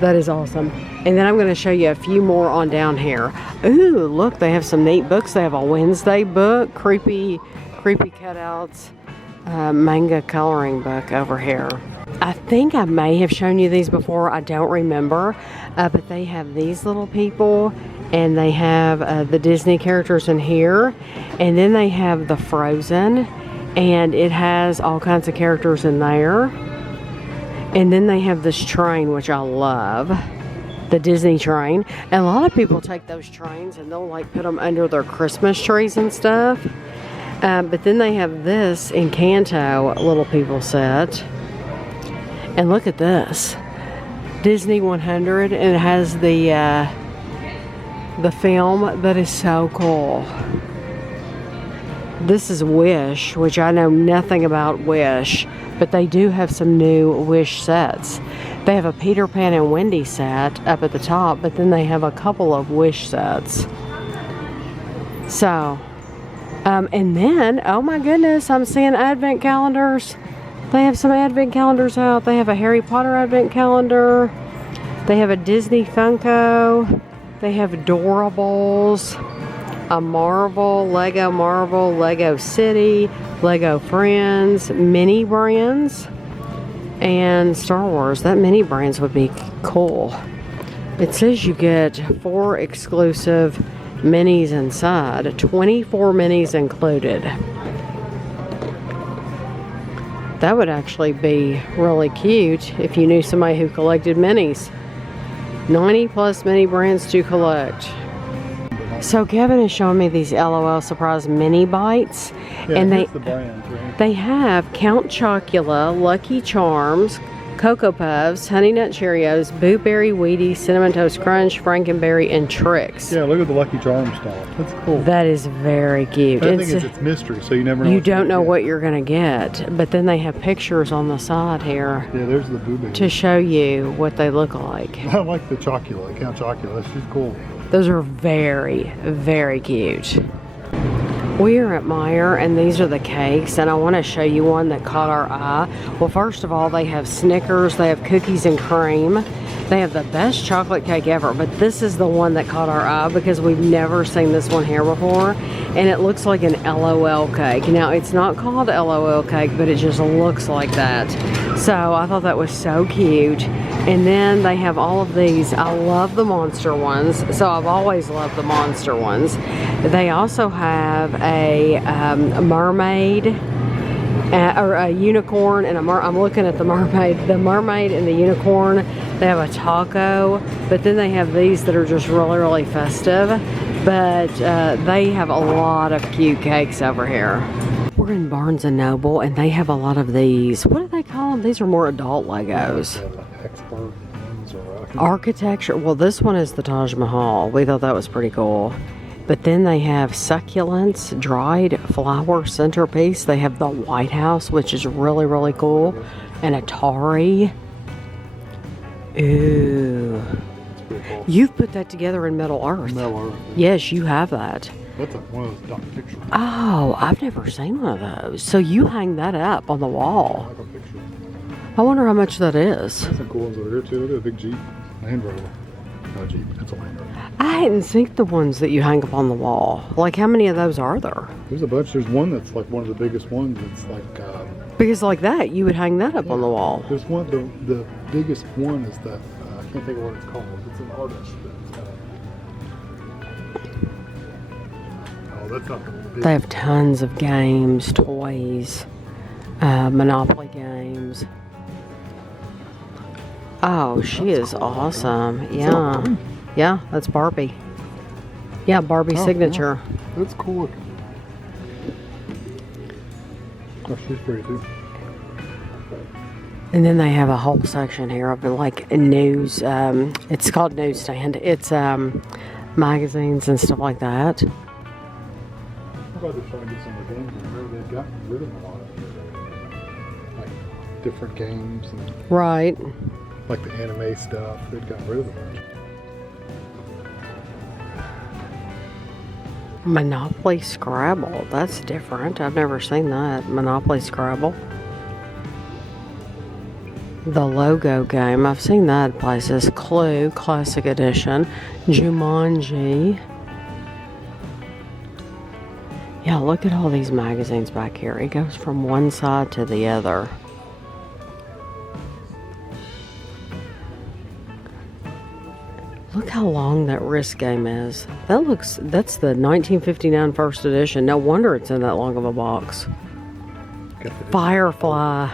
That is awesome. And then I'm going to show you a few more on down here. Ooh, look, they have some neat books. They have a Wednesday book, creepy cutouts, manga coloring book over here. I think I may have shown you these before. I don't remember. But they have these little people, and they have the Disney characters in here. And then they have the Frozen, and it has all kinds of characters in there. And then they have this train, which I love, the Disney train. And a lot of people take those trains and they'll like put them under their Christmas trees and stuff. But then they have this Encanto little people set. And look at this, Disney 100, and it has the film. That is so cool. This is Wish, which I know nothing about Wish, but they do have some new Wish sets. They have a Peter Pan and Wendy set up at the top, but then they have a couple of Wish sets. So, and then, oh my goodness, I'm seeing advent calendars. They have some advent calendars out. They have a Harry Potter advent calendar. They have a Disney Funko. They have Doorables, a Marvel, Lego City, Lego Friends, mini brands, and Star Wars. That mini brands would be cool. It says you get 4 exclusive minis inside, 24 minis included. That would actually be really cute if you knew somebody who collected minis. 90 plus mini brands to collect. So Kevin is showing me these LOL Surprise mini bites, and they have Count Chocula, Lucky Charms, Cocoa Puffs, Honey Nut Cheerios, Boo Berry, Wheaties, Cinnamon Toast Crunch, Frankenberry, and Trix. Yeah, look at the Lucky Charms style. That's cool. That is very cute. I think it's mystery, so you never know. You don't know what you're gonna get, but then they have pictures on the side here. Yeah, there's the Boo Berry to show you what they look like. I like the Chocula, Count Chocula. She's cool. Those are very, very cute. We are at Meijer, and these are the cakes, and I want to show you one that caught our eye. Well, first of all, they have Snickers, they have cookies and cream, they have the best chocolate cake ever, but this is the one that caught our eye because we've never seen this one here before, and it looks like an LOL cake. Now, it's not called LOL cake, but it just looks like that. So I thought that was so cute. And then they have all of these. I love the monster ones, so I've always loved the monster ones. They also have a mermaid, or a unicorn, and I'm looking at the mermaid and the unicorn. They have a taco, but then they have these that are just really, really festive. But they have a lot of cute cakes over here. We're in Barnes & Noble, and they have a lot of these. What do they call them? These are more adult Legos. Architecture. Well, this one is the Taj Mahal. We thought that was pretty cool. But then they have succulents, dried flower centerpiece. They have the White House, which is really, really cool. And Atari. Ooh. You've put that together in Metal Earth. Metal Earth. Yes, you have that. That's one of those dot pictures. Oh, I've never seen one of those. So you hang that up on the wall. Like a picture. I wonder how much that is. There's some cool ones over here too. Look at a big Jeep. Land Rover. Not a Jeep, it's a Land Rover. I hadn't seen the ones that you hang up on the wall. Like, how many of those are there? There's a bunch. There's one that's like one of the biggest ones. It's like... because like that, you would hang that up on the wall. There's one, the biggest one is that, I can't think of what it's called. It's an artist. That's not the big. They have tons of games, toys, Monopoly games. Oh, she is awesome. Yeah. Yeah, that's Barbie. Yeah, Barbie signature. Yeah. That's cool looking. Oh, she's pretty too. And then they have a whole section here of like news. It's called Newsstand. It's magazines and stuff like that. I'm glad they're trying to get some of the games. Remember, they've gotten rid of a lot of like different games and right. like the anime stuff. They've gotten rid of them. Monopoly Scrabble. That's different. I've never seen that. Monopoly Scrabble. The Logo game. I've seen that at places. Clue, Classic Edition. Jumanji. Yeah, look at all these magazines back here. It goes from one side to the other. Look how long that Risk game is. That's the 1959 first edition. No wonder it's in that long of a box. Firefly.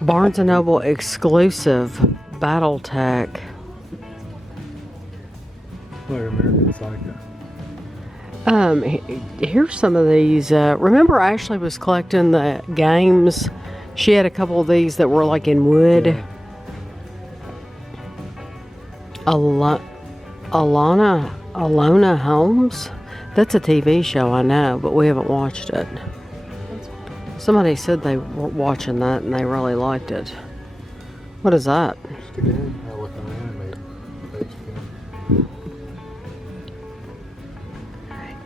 Barnes & Noble exclusive Battletech. Like American Psycho. Here's some of these. Remember Ashley was collecting the games? She had a couple of these that were like in wood. Yeah. Alona Holmes? That's a TV show, I know, but we haven't watched it. Somebody said they were watching that and they really liked it. What is that? Just again, like an anime based game.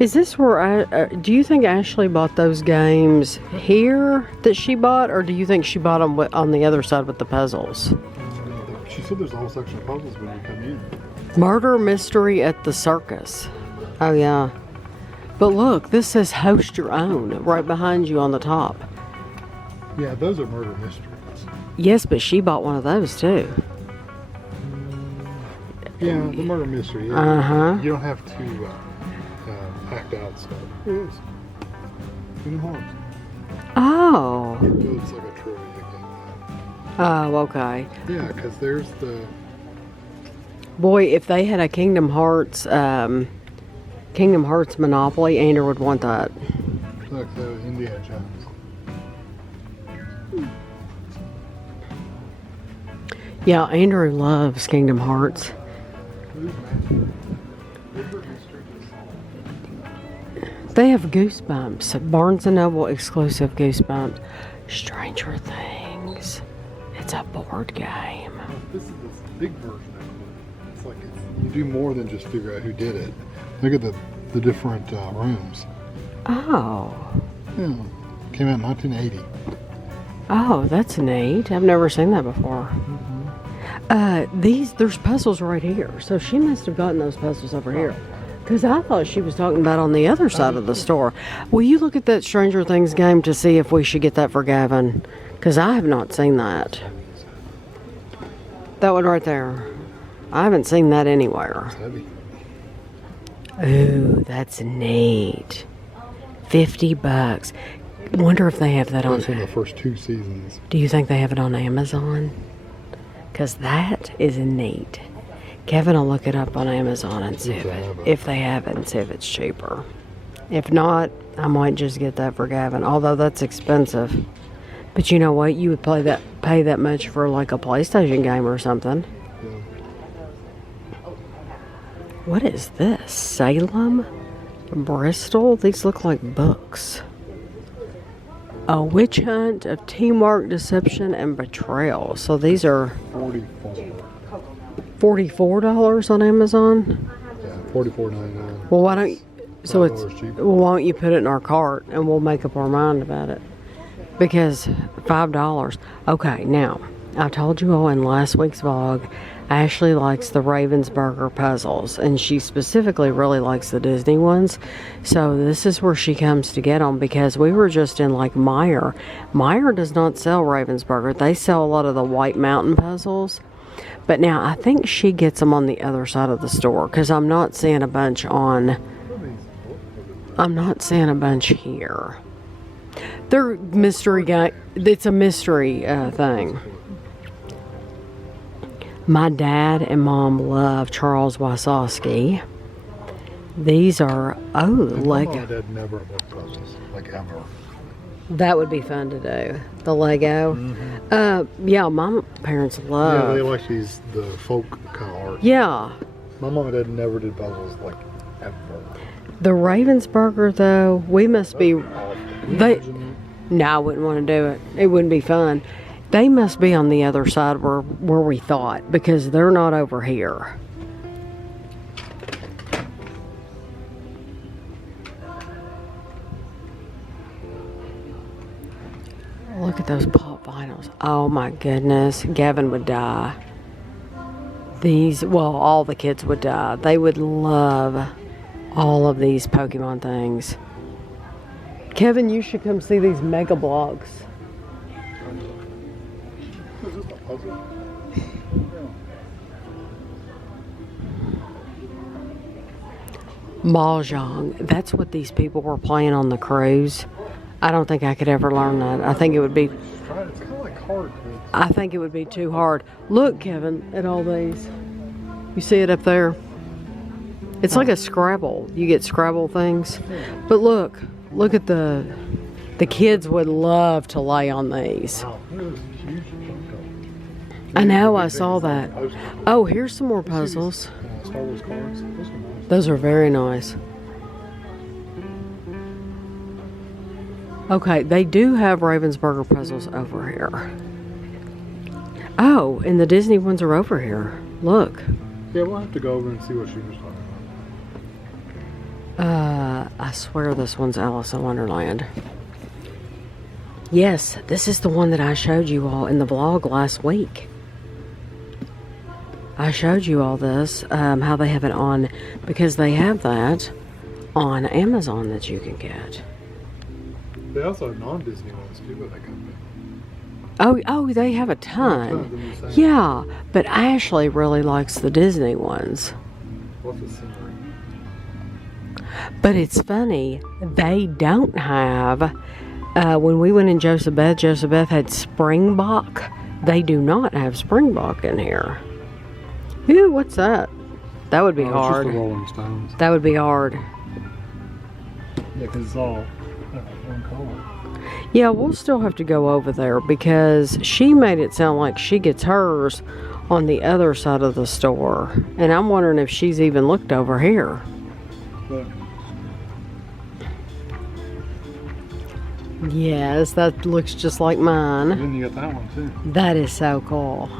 Is this where do you think Ashley bought those games here that she bought, or do you think she bought them on the other side with the puzzles? She said there's a whole section of puzzles when you come in. Murder Mystery at the Circus. Oh, yeah. But look, this says host your own right behind you on the top. Yeah, those are murder mysteries. Yes, but she bought one of those too. Yeah, the murder mystery. Yeah. Uh-huh. You don't have to act out stuff. It is. Kingdom Hearts. Oh. It's like a trivia game. Oh, okay. Yeah, because there's the... Boy, if they had a Kingdom Hearts Monopoly, Andrew would want that. Look, the Indiana Jones. Yeah, Andrew loves Kingdom Hearts. They have Goosebumps. Barnes & Noble exclusive Goosebumps. Stranger Things. It's a board game. This is this big version of it. It's like you do more than just figure out who did it. Look at the different rooms. Oh. Yeah. Came out in 1980. Oh, that's neat. I've never seen that before. There's puzzles right here. So she must have gotten those puzzles over here. Because I thought she was talking about on the other side of the store. Will you look at that Stranger Things game to see if we should get that for Gavin? Because I have not seen that. That one right there. I haven't seen that anywhere. It's heavy. Ooh, that's neat. $50. Wonder if they have that on. I've seen the first 2 seasons. Do you think they have it on Amazon? Because that is neat. Kevin will look it up on Amazon and see if they have it and see if it's cheaper. If not, I might just get that for Gavin. Although that's expensive. But you know what? You would pay that much for like a PlayStation game or something. Yeah. What is this? Salem? Bristol? These look like books. A witch hunt of teamwork, deception, and betrayal. So these are $44 on Amazon. Yeah, $44.99. Well, why don't you, so it's cheaper. well, why don't you put it in our cart and we'll make up our mind about it? Because $5. Okay, now I told you all in last week's vlog, Ashley likes the Ravensburger puzzles, and she specifically really likes the Disney ones. So this is where she comes to get them, because we were just in like Meijer. Meijer does not sell Ravensburger. They sell a lot of the White Mountain puzzles. But now I think she gets them on the other side of the store, because I'm not seeing a bunch here. They're mystery guy. It's a mystery thing. My dad and mom love Charles Wysocki. These are Lego. My dad never loved puzzles, like ever. That would be fun to do. The Lego. Mm-hmm. Yeah, my parents love. Yeah, they like the folk kind of art. Yeah. My mom and dad never did puzzles like ever. The Ravensburger, though, we must be. No, I wouldn't want to do it. It wouldn't be fun. They must be on the other side where we thought, because they're not over here. Look at those pop vinyls. Oh my goodness. Gavin would die. Well, all the kids would die. They would love all of these Pokemon things. Kevin, you should come see these Mega Blocks. Is this a puzzle? Mahjong. That's what these people were playing on the cruise. I don't think I could ever learn that. I think it would be... It's kind of like hard. I think it would be too hard. Look, Kevin, at all these. You see it up there? It's like a Scrabble. You get Scrabble things. But look at the kids would love to lay on these. Wow, there's a huge chunk of. I know, I saw that. Oh, here's some more puzzles. Star Wars cards. Those are nice. Those are very nice. Okay, they do have Ravensburger puzzles over here. Oh, and the Disney ones are over here. Look. Yeah, we'll have to go over and see what she was talking about. I swear this one's Alice in Wonderland. Yes, this is the one that I showed you all in the vlog last week. I showed you all this, how they have it on, because they have that on Amazon that you can get. They also have non-Disney ones too, but they come in. Oh, they have a ton. Yeah, but Ashley really likes the Disney ones. What's the scenery? But it's funny, they don't have, when we went in Joseph Beth had Springbok. They do not have Springbok in here. Ooh, what's that? That would be hard. It's just the Rolling Stones. That would be hard. Yeah, because it's all one color. Yeah, we'll still have to go over there because she made it sound like she gets hers on the other side of the store. And I'm wondering if she's even looked over here. But yes, that looks just like mine. and then you got that one too. That is so cool.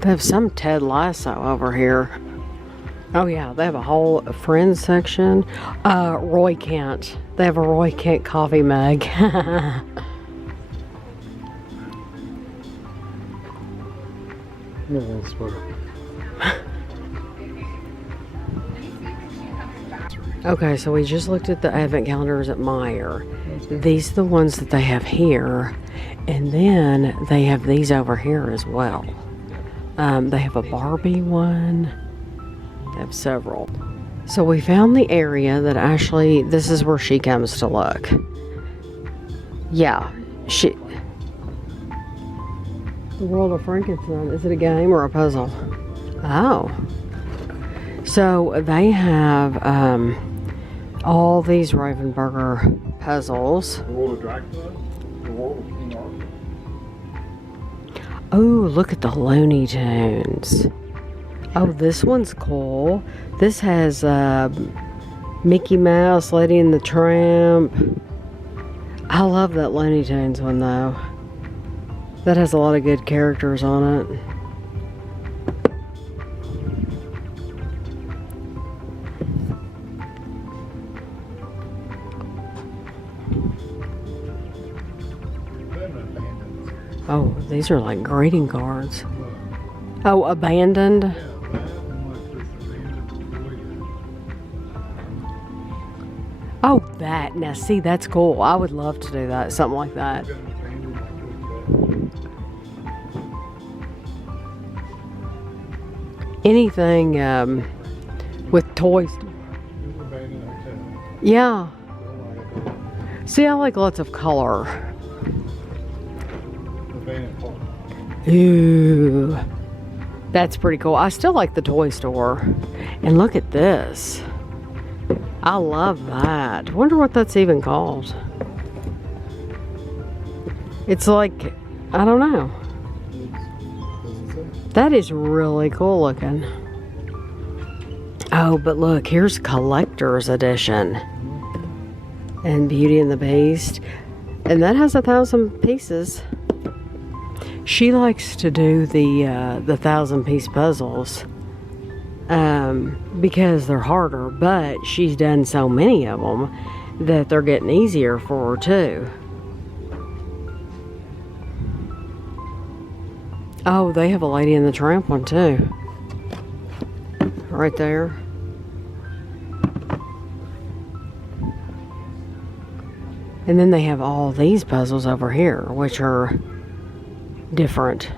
They have some Ted Lasso over here. Oh yeah, they have a whole Friends section. Roy Kent. They have a Roy Kent coffee mug. No, sweater. Okay, so we just looked at the advent calendars at Meijer. These are the ones that they have here. And then they have these over here as well. They have a Barbie one. They have several. So we found the area that Ashley, this is where she comes to look. Yeah, The World of Frankenstein. Is it a game or a puzzle? Oh. So they have all these Ravensburger puzzles. The World of Dracula? The World of King Arthur? Oh, look at the Looney Tunes. Oh, this one's cool. This has Mickey Mouse, Lady and the Tramp. I love that Looney Tunes one though. That has a lot of good characters on it. Oh, these are like greeting cards. Oh, abandoned. Oh, that. Now, see, that's cool. I would love to do that. Something like that. Anything with toys. Yeah. See, I like lots of color. Ooh. That's pretty cool. I still like the toy store. And look at this. I love that. Wonder what that's even called. It's like, I don't know. That is really cool looking. Oh, but look, here's collector's edition. And Beauty and the Beast. And that has 1,000 pieces. She likes to do the 1,000-piece puzzles. because they're harder, but she's done so many of them that they're getting easier for her too. Oh, they have a Lady in the Tramp one too. Right there. And then they have all these puzzles over here, which are different.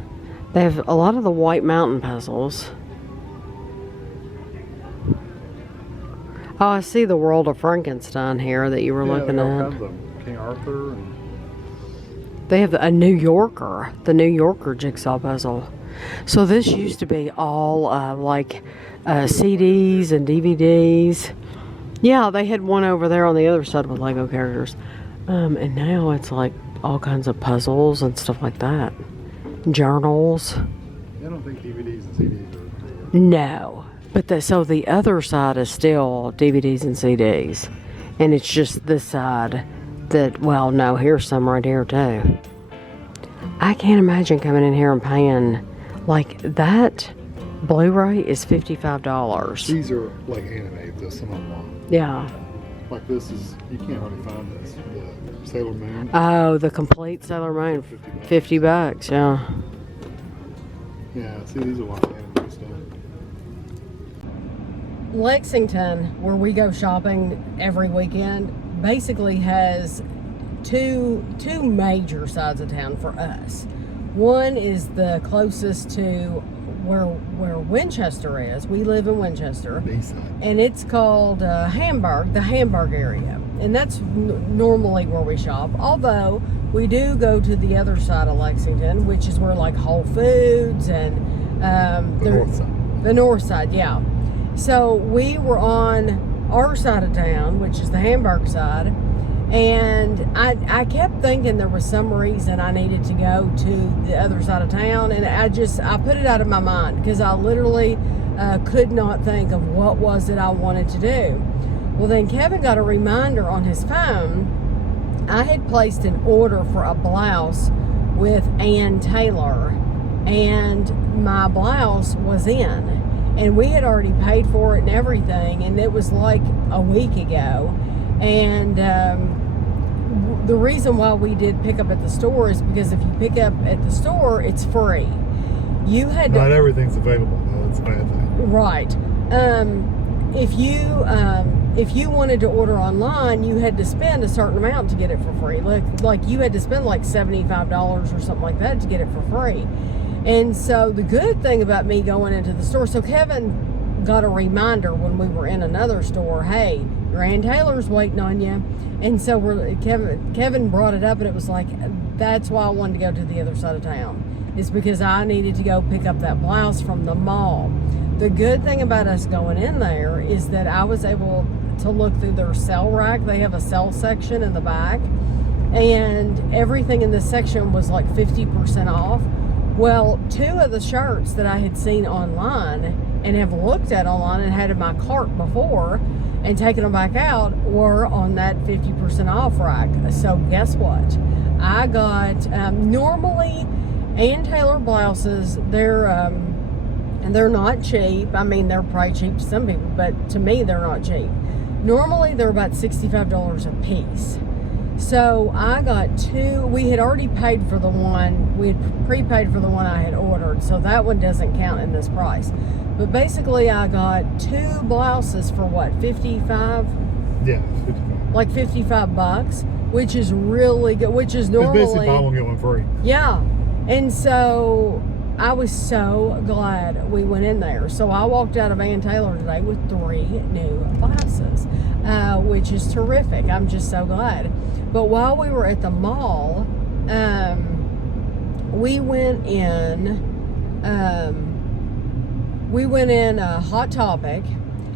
They have a lot of the White Mountain puzzles. Oh, I see the World of Frankenstein here that you were looking at. King Arthur. And... They have a New Yorker, the New Yorker jigsaw puzzle. So this used to be all like CDs and DVDs. Yeah, they had one over there on the other side with Lego characters. And now it's like all kinds of puzzles and stuff like that. Journals. I don't think DVDs and CDs are... No. But so the other side is still DVDs and CDs. And it's just this side that, well, no, here's some right here too. I can't imagine coming in here and paying, like, that Blu-ray is $55. These are like anime, some of them are. Yeah. Like this is, you can't really find this. The Sailor Moon. Oh, the complete Sailor Moon. $50, yeah. Yeah, see, these are like anime stuff. Lexington, where we go shopping every weekend, basically has two major sides of town for us. One is the closest to where Winchester is. We live in Winchester, and it's called Hamburg, the Hamburg area, and that's normally where we shop. Although we do go to the other side of Lexington, which is where like Whole Foods and the north side, yeah. So we were on our side of town, which is the Hamburg side, and I kept thinking there was some reason I needed to go to the other side of town, and I put it out of my mind because I literally could not think of what was it I wanted to do. Well, then Kevin got a reminder on his phone. I had placed an order for a blouse with Ann Taylor, and my blouse was in. And we had already paid for it and everything, and it was like a week ago. And the reason why we did pick up at the store is because if you pick up at the store, it's free. You had not everything's available though. It's a bad thing. Right. If you wanted to order online, you had to spend a certain amount to get it for free. Like you had to spend like $75 or something like that to get it for free. And so the good thing about me going into the store, so Kevin got a reminder when we were in another store, hey, your Ann Taylor's waiting on you. And so Kevin brought it up, and it was like, that's why I wanted to go to the other side of town. It's because I needed to go pick up that blouse from the mall. The good thing about us going in there is that I was able to look through their sale rack. They have a sale section in the back, and everything in this section was like 50% off. Well, two of the shirts that I had seen online and have looked at online and had in my cart before and taken them back out were on that 50% off rack. So guess what? I got, normally Ann Taylor blouses, they're not cheap. I mean, they're probably cheap to some people, but to me, they're not cheap. Normally, they're about $65 a piece. So I got two. We had already paid for the one. We had prepaid for the one I had ordered, so that one doesn't count in this price. But basically, I got two blouses for what, 55? Yeah, 55. Like $55, which is really good. Which is normally it's basically buy one get one free. Yeah, and so I was so glad we went in there. So I walked out of Ann Taylor today with 3 new blouses, which is terrific. I'm just so glad. But while we were at the mall, we went in Hot Topic,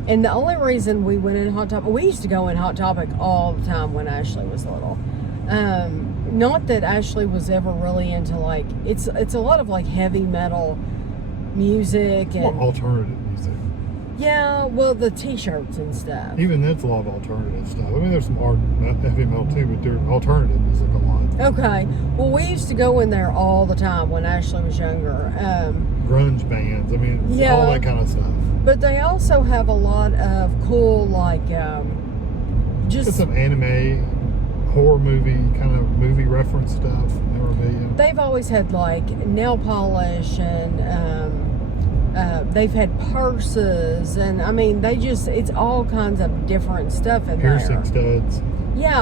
and the only reason we went in Hot Topic, we used to go in Hot Topic all the time when Ashley was little. Not that Ashley was ever really into, like, it's a lot of like heavy metal music and alternative music. Yeah, well, the t-shirts and stuff. Even that's a lot of alternative stuff. I mean, there's some heavy metal too, but there's alternative music a lot. Okay. Well, we used to go in there all the time when Ashley was younger. grunge bands. I mean, it's all that kind of stuff. But they also have a lot of cool, like, Just some anime, horror movie, kind of movie reference stuff. Memorabilia. They've always had, like, nail polish and they've had purses. And, I mean, it's all kinds of different stuff in there. Piercing studs. Yeah,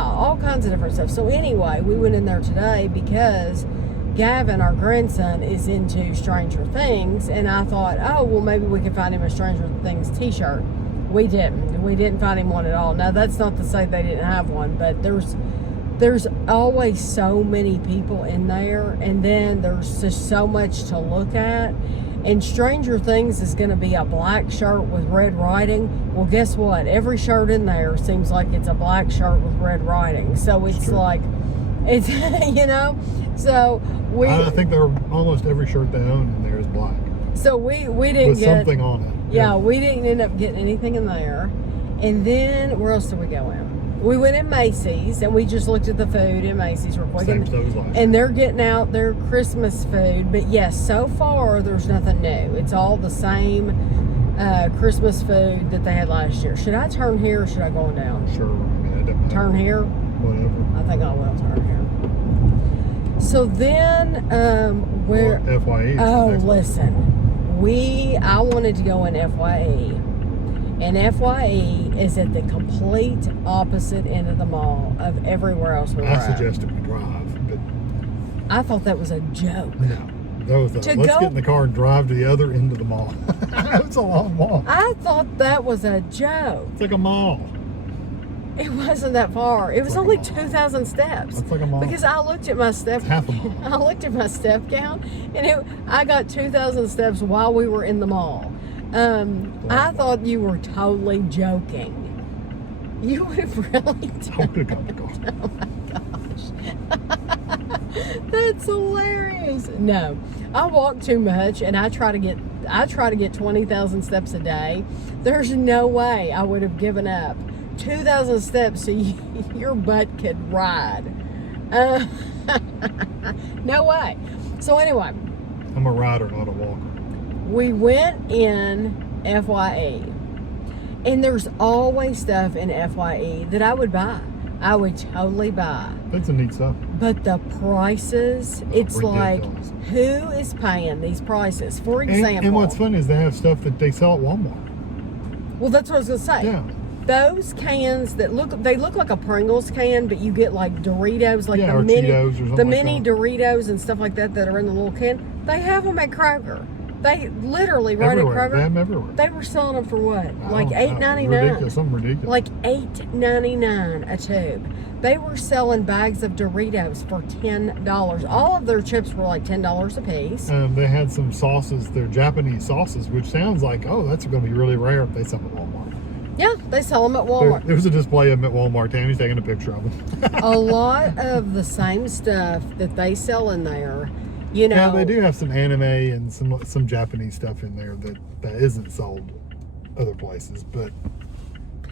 all kinds of different stuff. So anyway, we went in there today because Gavin, our grandson, is into Stranger Things, and I thought, oh, well, maybe we could find him a Stranger Things t-shirt. We didn't. We didn't find him one at all. Now, that's not to say they didn't have one, but there's always so many people in there, and then there's just so much to look at. And Stranger Things is going to be a black shirt with red writing. Well, guess what? Every shirt in there seems like it's a black shirt with red writing. So it's like, it's, you know, so I think they're almost every shirt they own in there is black. So we didn't with get something on it. Yeah, we didn't end up getting anything in there. And then where else did we go in? We went in Macy's, and we just looked at the food in Macy's real quick. And they're getting out their Christmas food. But yes, so far, there's nothing new. It's all the same Christmas food that they had last year. Should I turn here or should I go on down? Sure. I mean, it doesn't matter. Turn here? Whatever. I think I will turn here. So then, where... Well, FYE. Oh, listen. I wanted to go in FYE. And FYE is at the complete opposite end of the mall of everywhere else we were at. I suggested we drive, but... I thought that was a joke. No. Let's get in the car and drive to the other end of the mall. It's a long mall. I thought that was a joke. It's like a mall. It wasn't that far. It was only 2,000 steps. That's like a mall. Because I looked at my step... It's half a mall. I looked at my step count, and I got 2,000 steps while we were in the mall. I thought you were totally joking. You would have really I would have got the car. Oh my gosh. That's hilarious. No. I walk too much, and I try to get 20,000 steps a day. There's no way I would have given up 2,000 steps so your butt could ride. No way. So anyway. I'm a rider, not a walker. We went in FYE, and there's always stuff in FYE that I would buy. I would totally buy. That's a neat stuff. But the prices, it's ridiculous. Like, who is paying these prices? For example. And what's funny is they have stuff that they sell at Walmart. Well, that's what I was going to say. Yeah. Those cans that look like a Pringles can, but you get like Doritos, like or Cheetos or something mini like that. Doritos and stuff like that are in the little can. They have them at Kroger. They literally right at Kroger. They have them everywhere. They were selling them for what? Like $8.99. Ridiculous. Something ridiculous. Like $8.99 a tube. They were selling bags of Doritos for $10. All of their chips were like $10 a piece. They had some sauces. They're Japanese sauces, which sounds like, oh, that's going to be really rare if they sell them at Walmart. Yeah, they sell them at Walmart. There was a display of them at Walmart. Tammy's taking a picture of them. A lot of the same stuff that they sell in there, you know. Yeah, they do have some anime and some Japanese stuff in there that isn't sold other places. But,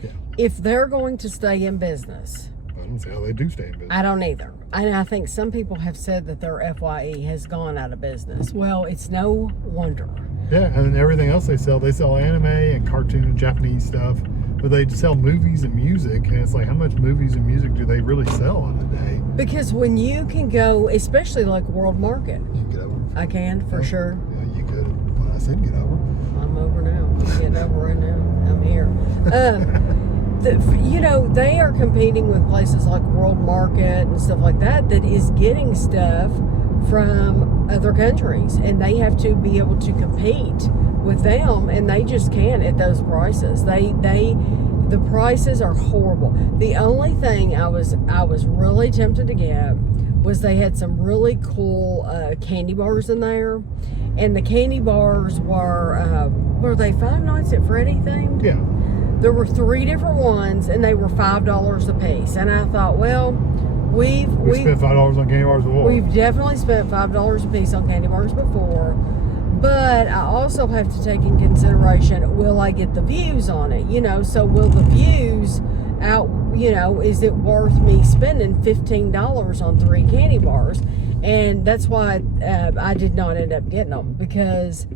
yeah. If they're going to stay in business... I don't see how they do stay in business. I don't either. And I think some people have said that their FYE has gone out of business. Well, it's no wonder. Yeah, and everything else they sell anime and cartoon and Japanese stuff, but they sell movies and music, and it's like, how much movies and music do they really sell on a day? Because when you can go, especially like World Market. You can get over. I can, for sure. Yeah, you could. Well, I said get over. I'm over now. I'm getting over right now. I'm here. You know, they are competing with places like World Market and stuff like that is getting stuff from other countries, and they have to be able to compete with them, and they just can't at those prices. The prices are horrible. The only thing I was really tempted to get was they had some really cool candy bars in there, and the candy bars were they Five Nights at Freddy themed? Yeah. There were 3 different ones, and they were $5 a piece. And I thought, well, we spent $5 on candy bars before. We've definitely spent $5 a piece on candy bars before. But I also have to take in consideration, will I get the views on it? You know, so will the views out, you know, is it worth me spending $15 on 3 candy bars? And that's why I did not end up getting them, because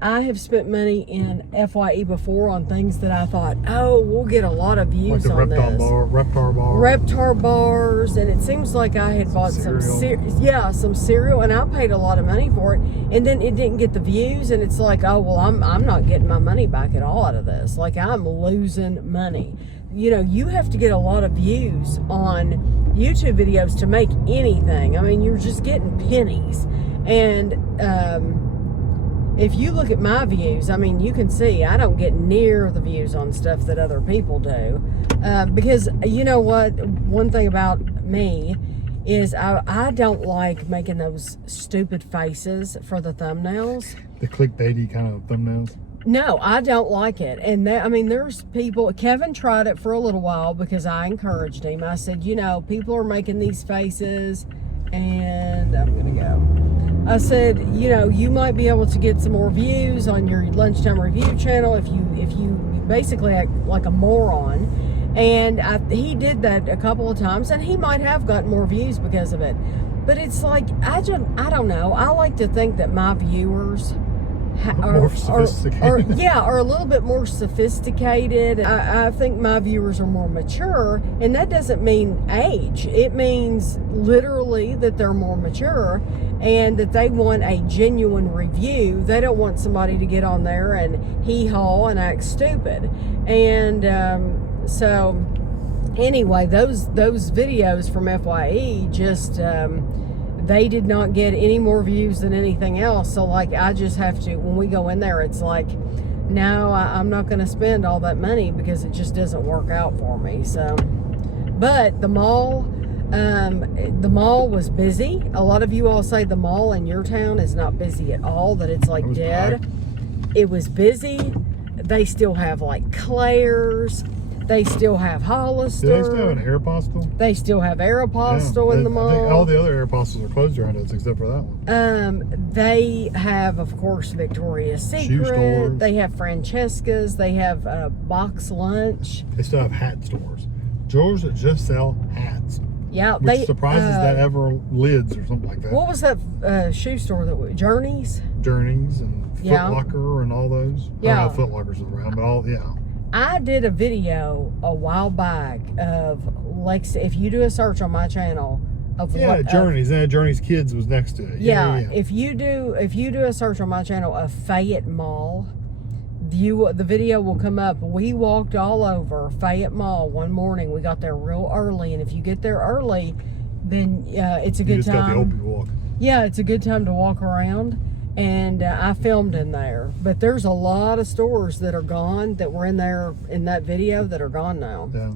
I have spent money in FYE before on things that I thought, oh, we'll get a lot of views like the on this. Reptar bars, and it seems like I had bought some cereal, and I paid a lot of money for it, and then it didn't get the views, and it's like, oh, well, I'm not getting my money back at all out of this. Like, I'm losing money. You know, you have to get a lot of views on YouTube videos to make anything. I mean, you're just getting pennies. And if you look at my views, I mean, you can see I don't get near the views on stuff that other people do. Because, you know what? One thing about me is I don't like making those stupid faces for the thumbnails. The clickbaity kind of thumbnails. No, I don't like it. And I mean, there's people, Kevin tried it for a little while because I encouraged him. I said, you know, people are making these faces, and I'm going to go. I said, you know, you might be able to get some more views on your lunchtime review channel if you basically act like a moron. And he did that a couple of times, and he might have gotten more views because of it. But it's like, I don't know. I like to think that my viewers more sophisticated. Are a little bit more sophisticated. I think my viewers are more mature, and that doesn't mean age. It means literally that they're more mature and that they want a genuine review. They don't want somebody to get on there and hee-haw and act stupid. And so anyway, those videos from FYE just they did not get any more views than anything else. So like, I just have to, when we go in there, it's like, no, I'm not going to spend all that money because it just doesn't work out for me. So, but the mall was busy. A lot of you all say the mall in your town is not busy at all, that it's like dead. It was busy. They still have like Claire's. They still have Hollister. Do they still have an Aeropostale? They still have Aeropostale in the mall. I think all the other Aeropostales are closed around us except for that one. They have, of course, Victoria's Secret. They have Francesca's. They have Box Lunch. They still have hat stores. Stores that just sell hats. Yeah, which surprises that ever lids or something like that. What was that shoe store that Journeys? Journeys and Foot Locker and all those. Yeah, I don't know if Foot Locker's around, but I did a video a while back of if you do a search on my channel of Journeys, and Journeys Kids was next to it. Yeah. If you do a search on my channel of Fayette Mall, the video will come up. We walked all over Fayette Mall one morning. We got there real early, and if you get there early, then it's a good time. Got the open walk. Yeah, it's a good time to walk around. And I filmed in there. But there's a lot of stores that are gone that were in there in that video that are gone now. Yeah.